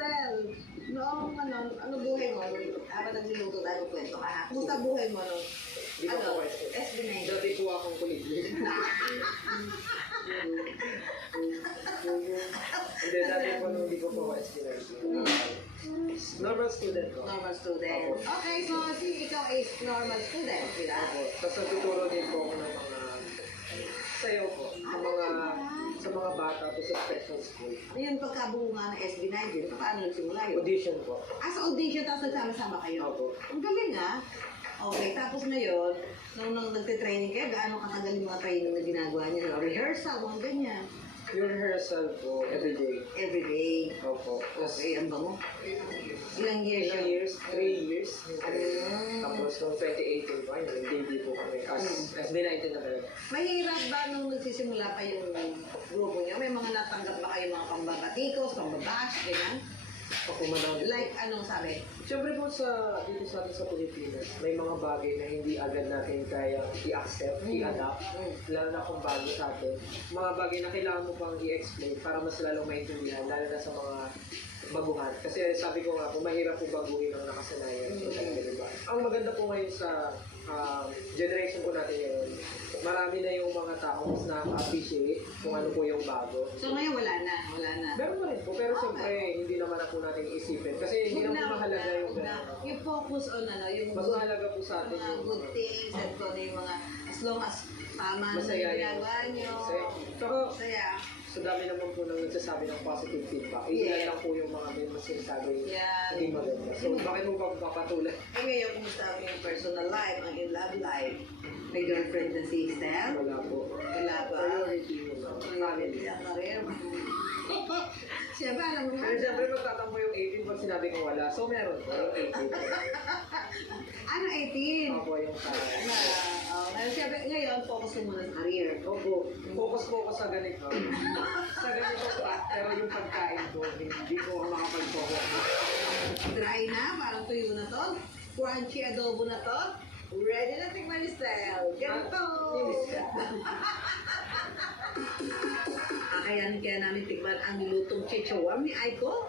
Stel, noong ano buhay mo, habang nagluluto tayo, kwento ka ha? Kumusta buhay mo nung, Di ba po question? SB9? Dati po akong kuliglig. Hindi, dati po nung di ko po SB9. Normal student po. Normal student. Opo. Okay, so ikaw is normal student, di ba? Opo. Tapos natuturo din po ako ng mga sayo po. Sa mga bata po sa special school. Ayun, pagkabunga ng SB9, din, paano nagsimula yun? Audition po. Sa audition, tapos nagsama-sama kayo? Opo. Ang galing ah. Okay, tapos ngayon, nung nagte-training kayo, gaano katagal yung mga training na ginagawa niyo? Rehearsal, mga ganyan. Yung rehearsal po, everyday. Every day. Opo. Tapos, Okay, ang bango. Ilang years ilang yun? years? 3 years. Ah. Tapos, noong 2018 po, yung debut po kami. SB19 na talaga. Mahirap ba nung nagsisimula pa yung grupo niyo? May mga natanggap ba kayo mga pambabatikos, pambabash, ganyan? Ako manang. Like, anong sabi? Siyempre po dito sa atin sa Pilipinas, may mga bagay na hindi agad natin kaya i-accept, i-adapt, lalo na kung bago sa atin. Mga bagay na kailangan mo pang i-explain para mas lalong maintindihan, lalo na sa mga baguhan. Kasi sabi ko nga po, mahirap po baguhin ang nakasanayan. Diba? Ang maganda po ngayon sa generation po natin ngayon, marami na yung mga tao mas na-appreciate kung ano po yung bago. So ngayon wala na. Meron pa rin po, pero siyempre hindi naman na po natin isipin. Kasi hindi naman mahalaga yung gano'n. Yung focus on yung Mas mahalaga po sa atin mga yung good things at kung ano yung mga as long as tama na masaya yung yun. ginagawa nyo. Masaya. Pero Masaya. sa dami naman po nang nagsasabi ng positive feedback, Yeah. ilan lang po yung mga may mas sinasabi Yeah. hindi maganda. So bakit mo pa papatulan? Eh ngayon, kumusta ang yung personal life, ang in love life? May girlfriend na si Estelle? Wala po. Wala ba? Priority mo na. Family ang career. Siyempre, alam mo Pero naman. siyempre magtatampo yung 18 pag sinabi ko wala. So meron po yung 18. Ano, 18? Ako yung kaya. Siyempre, ngayon, focus mo muna sa career. Opo, focus sa ganito. Sa ganito pa, pero yung pagkain ko, hindi ko makapag-focus. Dry na, parang tuyo na to. Crunchy adobo na to. Ready na tikman ni Stel. Ganito! Kaya namin tikman ang lutong chichawan ni Aiko.